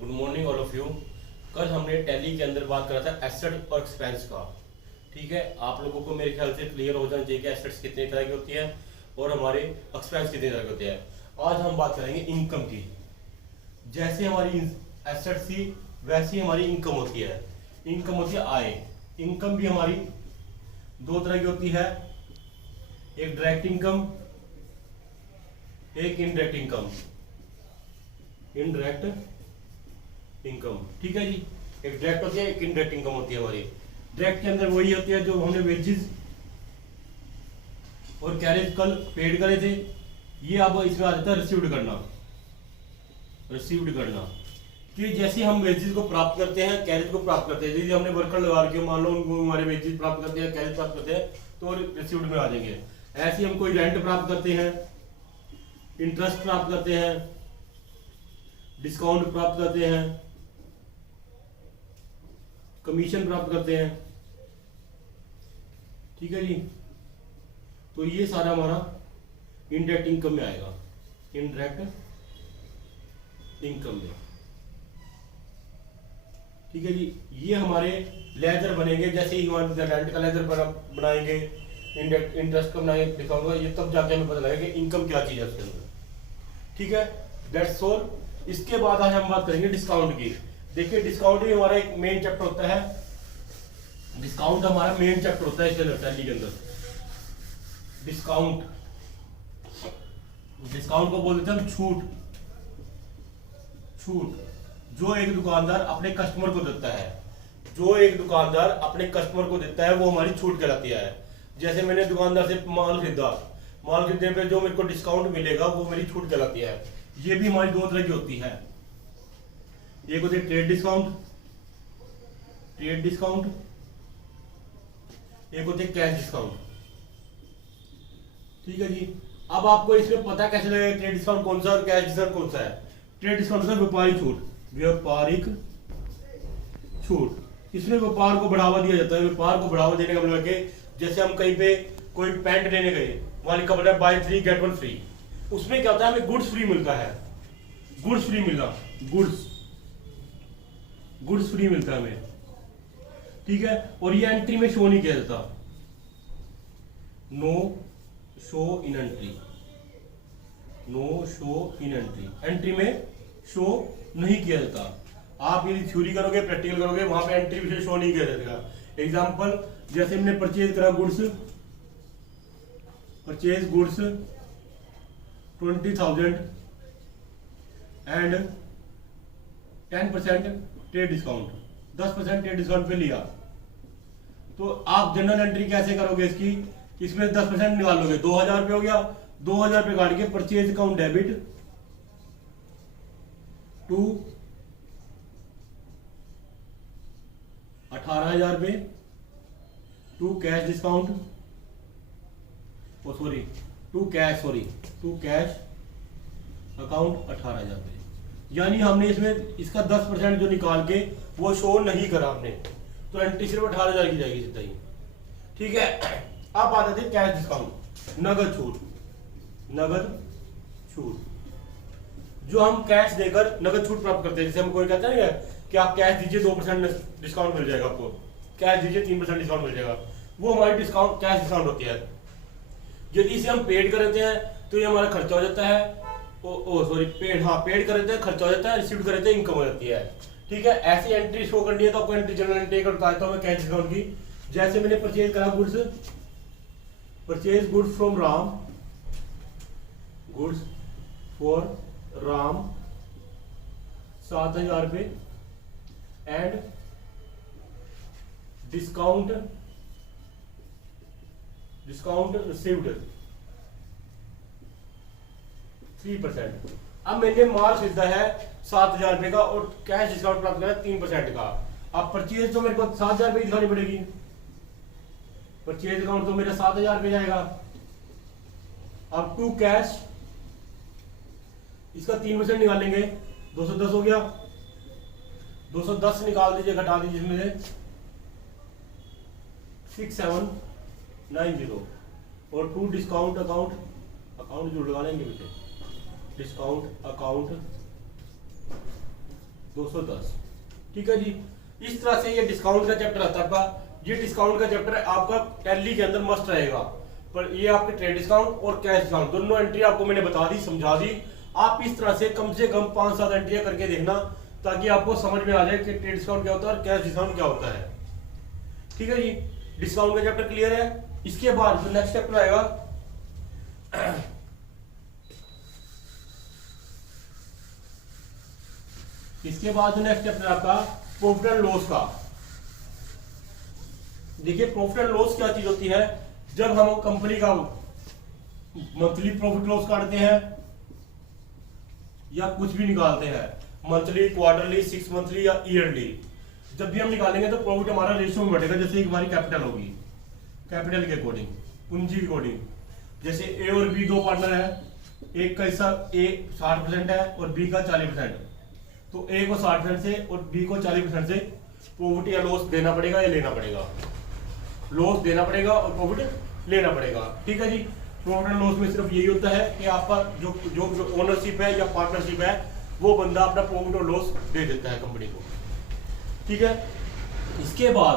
Good morning all of you. कल हमने tally के अंदर बात करा था एसेट और एक्सपेंस का। ठीक है, आप लोगों को मेरे ख्याल से क्लियर हो जाना चाहिए कि एसेट्स कितने तरह की होती है और हमारे एक्सपेंस कितने तरह के होते हैं। आज हम बात करेंगे इनकम की। जैसे हमारी एसेट्स थी वैसे ही हमारी इनकम होती है। इनकम होती है आय। इनकम भी हमारी दो तरह की होती है, एक डायरेक्ट इनकम, एक इनडायरेक्ट इनकम। इनडायरेक्ट इनकम, ठीक है जी। एक डायरेक्ट होती है, एक इनडायरेक्ट इनकम होती है हमारी। डायरेक्ट के अंदर वही होती है जो हमने वेजेस और कैरेज कल पेड करे थे। ये अब इसमें आ जाता है रिसीव्ड करना। रिसीव्ड करना कि जैसे हम वेजेस को प्राप्त करते हैं, कैरेज को प्राप्त करते हैं। यदि हमने वर्कर लगा के मान लो उनको हमारे वेजेस प्राप्त करते हैं, कैरेज प्राप्त करते हैं, तो रिसीव्ड में आ जाएंगे। ऐसे हम कोई रेंट प्राप्त करते हैं, इंटरेस्ट प्राप्त करते हैं, डिस्काउंट प्राप्त करते हैं, कमीशन प्राप्त करते हैं, ठीक है जी। तो ये सारा हमारा इनडायरेक्ट इनकम में आएगा। इनडायरेक्ट इनकम में, ठीक है जी। ये हमारे लेजर बनेंगे। जैसे ही हमारे रेंट का लेजर बनाएंगे, इंटरेस्ट का बनाएंगे, दिखाऊंगा ये तब जाके हमें पता लगेगा कि इनकम क्या चीज है उसके अंदर, ठीक है। That's all. इसके बाद आज हम बात करेंगे डिस्काउंट की। देखिए डिस्काउंट भी हमारा एक मेन चैप्टर होता है। डिस्काउंट हमारा मेन चैप्टर होता है इसके अंदर, टैली के अंदर। डिस्काउंट, डिस्काउंट को बोलते हैं हम छूट। छूट जो एक दुकानदार अपने कस्टमर को देता है, जो एक दुकानदार अपने कस्टमर को देता है वो हमारी छूट कहलाती है। जैसे मैंने दुकानदार से माल खरीदा, माल खरीदने पे जो मेरे को डिस्काउंट मिलेगा वो मेरी छूट कहलाती है। ये भी हमारी दो तरह की होती है। एक होती है ट्रेड डिस्काउंट, ट्रेड डिस्काउंट, एक होती है कैश डिस्काउंट, ठीक है जी। अब आपको इसमें पता कैसे लगेगा ट्रेड डिस्काउंट कौन सा और कैश डिस्काउंट कौन सा है। ट्रेड डिस्काउंट होता है व्यापारिक छूट, व्यापारिक छूट। इसमें व्यापार को बढ़ावा दिया जाता है। व्यापार को बढ़ावा देने का मतलब है जैसे हम कहीं पे कोई पैंट लेने गए, वहां लिखा पड़ा है बाय 3 गेट 1 फ्री। उसमें क्या होता है, हमें गुड्स फ्री मिलता है। गुड्स फ्री मिलना, गुड्स गुड्स फ्री मिलता है हमें, ठीक है। और ये एंट्री में शो नहीं किया जाता। No show in entry, no show in entry. Entry में शो नहीं किया जाता। आप यदि थ्योरी करोगे, प्रैक्टिकल करोगे, वहां पे एंट्री में शो नहीं किया जाएगा। एग्जांपल, जैसे हमने परचेज करा goods, purchase goods 20,000 and 10% trade discount, 10% trade discount पे लिया, तो आप जनरल एंट्री कैसे करोगे इसकी। इसमें 10% निकाल लोगे, 2,000 रुपये हो गया। 2,000 रुपये काट के परचेज अकाउंट डेबिट टू 18,000 रुपये to cash discount, sorry to cash account 18,000 रुपये। यानी हमने इसमें इसका 10% जो निकाल के वो शो नहीं करा हमने, तो एंट्री सिर्फ 18,000 की जाएगी सीधा ही, ठीक है। अब आ जाते हैं कैश डिस्काउंट, नगद छूट। नगद छूट जो हम कैश देकर नगद छूट प्राप्त करते हैं। जैसे हम कोई कहता है कि आप कैश दीजिए 2% डिस्काउंट मिल जाएगा, आपको कैश दीजिए 3% डिस्काउंट मिल जाएगा, वो हमारी डिस्काउंट कैश डिस्काउंट होती है। यदि इसे हम पेड कर देते हैं तो ये हमारा खर्चा हो जाता है। सॉरी पेड, हाँ पेड कर देते हैं खर्चा हो जाता है, रिसीव कर देते हैं इनकम हो जाती है, ठीक है। ऐसी एंट्री शो करनी है तो आपको एंट्री जनरल एंट्री का बताता हूं मैं कैश डिस्काउंट की। जैसे मैंने परचेज करा goods, purchase goods from Ram, goods for Ram 7,000 रुपये एंड डिस्काउंट रिसीव्ड 3%। अब मैंने माल खरीदा है 7,000 रुपये का और कैश डिस्काउंट प्राप्त करा 3% का। अब परचेज तो मेरे को 7,000 रुपये दिखानी पड़ेगी। परचेज अकाउंट तो मेरा 7,000 रुपये जाएगा। अब टू कैश, इसका 3% निकालेंगे, 210 हो गया। 210 निकाल दीजिए, घटा दीजिए इसमें से 6790 और टू डिस्काउंट अकाउंट जो लगा लेंगे बेटे, डिस्काउंट अकाउंट 210। ठीक है जी, इस तरह से ये डिस्काउंट का चैप्टर आता है आपका। ये डिस्काउंट का चैप्टर आपका टैली के अंदर मस्ट रहेगा। पर ये आपके ट्रेड डिस्काउंट और कैश डिस्काउंट दोनों एंट्री आपको मैंने बता दी, समझा दी। आप इस तरह से कम 5-7 एंट्रियां करके देखना, ताकि आपको समझ में आ जाए कि ट्रेड डिस्काउंट क्या होता है और कैश डिस्काउंट क्या होता है। ठीक है जी, डिस्काउंट का चैप्टर क्लियर है। इसके बाद जो नेक्स्ट चैप्टर आएगा इसके बाद जो नेक्स्ट चैप्टर आपका प्रॉफिट एंड लॉस का। देखिए प्रॉफिट एंड लॉस क्या चीज होती है। जब हम कंपनी का मंथली प्रॉफिट लॉस काटते हैं या कुछ भी निकालते हैं, मंथली, क्वार्टरली, 6 मंथली या ईयरली, जब भी हम निकालेंगे तो प्रॉफिट हमारा रेशियो में बढ़ेगा। जैसे हमारी कैपिटल होगी, कैपिटल के अकॉर्डिंग, पूंजी के अकॉर्डिंग। जैसे ए और बी दो पार्टनर है, एक का हिस्सा ए 60% है और बी का 40%, तो ए को 60% से और बी को 40% से प्रॉफिट या लॉस देना पड़ेगा या लेना पड़ेगा। लॉस देना पड़ेगा और प्रॉफिट लेना पड़ेगा। ठीक है जी, प्रॉफिट एंड लॉस में सिर्फ यही होता है कि आपका जो ओनरशिप है या पार्टनरशिप है, वो बंदा अपना प्रॉफिट और लॉस दे देता है कंपनी को। ठीक है, इसके बाद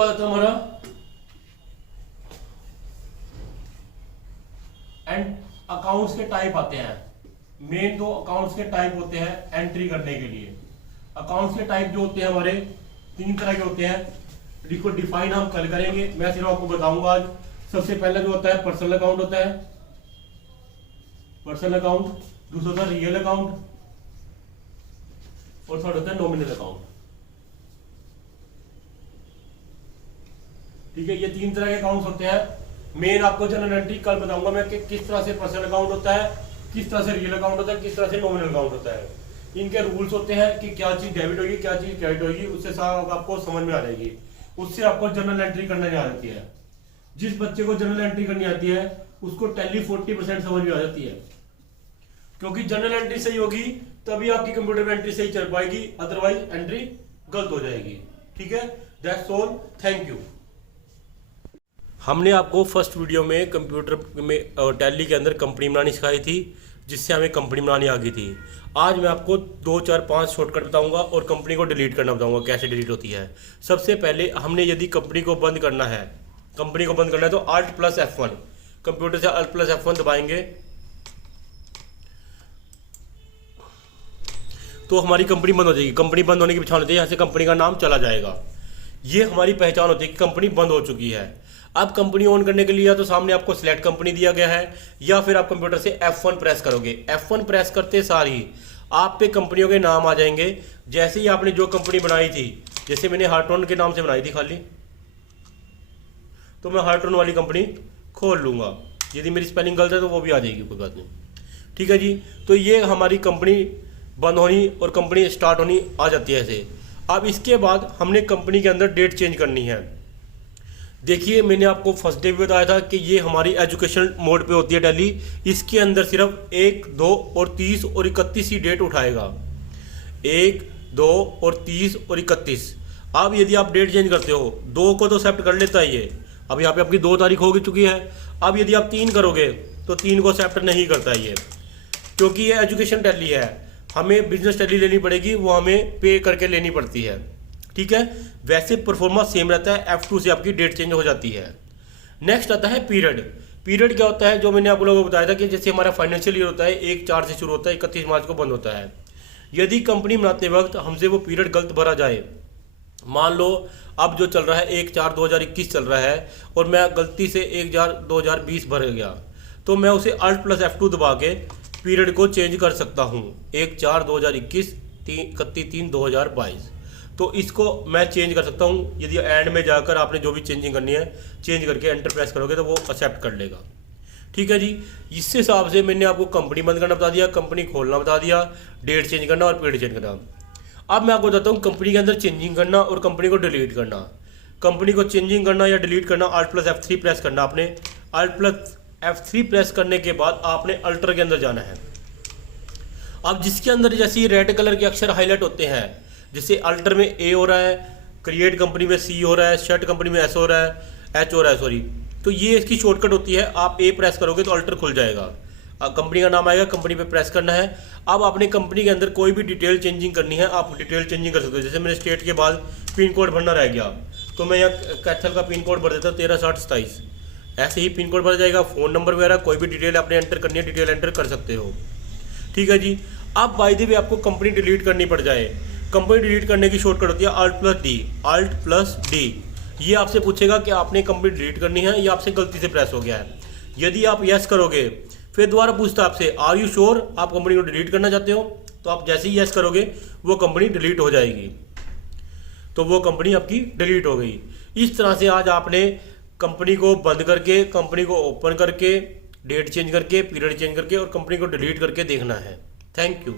आता है हमारा एंड अकाउंट्स के टाइप आते हैं। मेन दो अकाउंट्स के टाइप होते हैं एंट्री करने के लिए। अकाउंट्स के टाइप जो होते हैं हमारे 3 तरह के होते हैं, जिसको डिफाइन हम कल करेंगे, मैं सिर्फ आपको बताऊंगा आज। सबसे पहला जो होता है पर्सनल अकाउंट होता है, पर्सनल अकाउंट। दूसरा होता है रियल अकाउंट और थर्ड होता है नॉमिनल अकाउंट। ठीक है, ये 3 तरह के अकाउंट्स होते हैं। मेन आपको जनरल एंट्री कल बताऊंगा मैं कि किस तरह से पर्सनल अकाउंट होता है, किस तरह से रियल अकाउंट होता है, किस तरह से नॉमिनल अकाउंट होता है। इनके रूल्स होते हैं कि क्या चीज डेबिट होगी, क्या चीज क्रेडिट होगी, उससे सारा आपको समझ में आ जाएगी। उससे आपको जनरल एंट्री करने आ जाती है। जिस बच्चे को जनरल एंट्री करनी आती है उसको टैली 40% समझ में आ जाती है, क्योंकि जनरल एंट्री सही होगी तभी आपकी कंप्यूटर में एंट्री सही चल पाएगी, अदरवाइज एंट्री गलत हो जाएगी। ठीक है, दैट्स ऑल, थैंक यू। हमने आपको फर्स्ट वीडियो में कंप्यूटर में टैली के अंदर कंपनी बनानी सिखाई थी, जिससे हमें कंपनी बनानी आ गई थी। आज मैं आपको 2, 4, 5 शॉर्टकट बताऊंगा और कंपनी को डिलीट करना बताऊंगा, कैसे डिलीट होती है। सबसे पहले हमने यदि कंपनी को बंद करना है तो Alt+F1, कंप्यूटर से Alt+F1 दबाएंगे तो हमारी कंपनी बंद हो जाएगी। कंपनी बंद होने की पहचान होती है, यहाँ से कंपनी का नाम चला जाएगा। ये हमारी पहचान होती है कि कंपनी बंद हो चुकी है। अब कंपनी ऑन करने के लिए या तो सामने आपको सिलेक्ट कंपनी दिया गया है, या फिर आप कंप्यूटर से F1 प्रेस करोगे। F1 प्रेस करते सार ही आप पे कंपनियों के नाम आ जाएंगे। जैसे ही आपने जो कंपनी बनाई थी, जैसे मैंने हार्ट्रॉन के नाम से बनाई थी खाली, तो मैं हार्ट्रॉन वाली कंपनी खोल लूंगा। यदि मेरी स्पेलिंग गलत है तो वो भी आ जाएगी, कोई बात नहीं। ठीक है जी, तो ये हमारी कंपनी बंद होनी और कंपनी स्टार्ट होनी आ जाती है ऐसे। अब इसके बाद हमने कंपनी के अंदर डेट चेंज करनी है। देखिए, मैंने आपको फर्स्ट डे भी बताया था कि ये हमारी एजुकेशन मोड पे होती है टैली। इसके अंदर सिर्फ 1, 2 और 30 और 31 ही डेट उठाएगा। 1, 2 और 30 और 31। अब यदि आप डेट चेंज करते हो, 2 को तो एक्सेप्ट कर लेता है ये। अब यहाँ पे आपकी 2 तारीख हो चुकी है। अब यदि आप 3 करोगे तो 3 को एक्सेप्ट नहीं करता है ये, क्योंकि ये एजुकेशन टैली है। हमें बिजनेस टैली लेनी पड़ेगी, वो हमें पे करके लेनी पड़ती है। ठीक है, वैसे परफॉर्मेंस सेम रहता है। F2 से आपकी डेट चेंज हो जाती है। नेक्स्ट आता है पीरियड। पीरियड क्या होता है, जो मैंने आप लोगों को बताया था कि जैसे हमारा फाइनेंशियल ईयर होता है 1/4 से शुरू होता है, 31 मार्च को बंद होता है। यदि कंपनी बनाते वक्त हमसे वो पीरियड गलत भरा जाए, मान लो अब जो चल रहा है 1/4/2021 चल रहा है और मैं गलती से 1/4/2020 भर गया, तो मैं उसे Alt+F2 दबा के पीरियड को चेंज कर सकता हूँ। 1/4/2021, 31/3/2022। तो इसको मैं चेंज कर सकता हूँ। यदि एंड में जाकर आपने जो भी चेंजिंग करनी है, चेंज करके एंटर प्रेस करोगे तो वो एक्सेप्ट कर लेगा। ठीक है जी, इस हिसाब से मैंने आपको कंपनी बंद करना बता दिया, कंपनी खोलना बता दिया, डेट चेंज करना और पीरियड चेंज करना। अब मैं आपको बताता हूँ कंपनी के अंदर चेंजिंग करना और कंपनी को डिलीट करना। कंपनी को चेंजिंग करना या डिलीट करना, Alt+F3 प्रेस करना आपने। Alt+F3 प्रेस करने के बाद आपने अल्टर के अंदर जाना है। अब जिसके अंदर जैसे रेड कलर के अक्षर हाईलाइट होते हैं, जैसे अल्टर में A हो रहा है, क्रिएट कंपनी में C हो रहा है, शर्ट कंपनी में S हो रहा है, H हो रहा है, सॉरी, तो ये इसकी शॉर्टकट होती है। आप A प्रेस करोगे तो अल्टर खुल जाएगा। कंपनी का नाम आएगा, कंपनी पे प्रेस करना है। अब आपने कंपनी के अंदर कोई भी डिटेल चेंजिंग करनी है, आप डिटेल चेंजिंग कर सकते हो। जैसे मैंने स्टेट के बाद पिन कोड भरना रह गया, तो मैं यहाँ कैथल का पिन कोड भर देता हूँ 136027। ऐसे ही पिन कोड भर जाएगा। फ़ोन नंबर वगैरह कोई भी डिटेल आपने एंटर करनी है, डिटेल एंटर कर सकते हो। ठीक है जी। अब बाय द वे आपको कंपनी डिलीट करनी पड़ जाए, कंपनी डिलीट करने की शॉर्टकट होती है Alt+D। ये आपसे पूछेगा कि आपने कंपनी डिलीट करनी है या आपसे गलती से प्रेस हो गया है। यदि आप यस करोगे, फिर दोबारा पूछता है आपसे आर यू श्योर, आप कंपनी को डिलीट करना चाहते हो, तो आप जैसे ही यस करोगे वो कंपनी डिलीट हो जाएगी। तो वो कंपनी आपकी डिलीट हो गई। इस तरह से आज आपने कंपनी को बंद करके, कंपनी को ओपन करके, डेट चेंज करके, पीरियड चेंज करके और कंपनी को डिलीट करके देखना है। Thank you.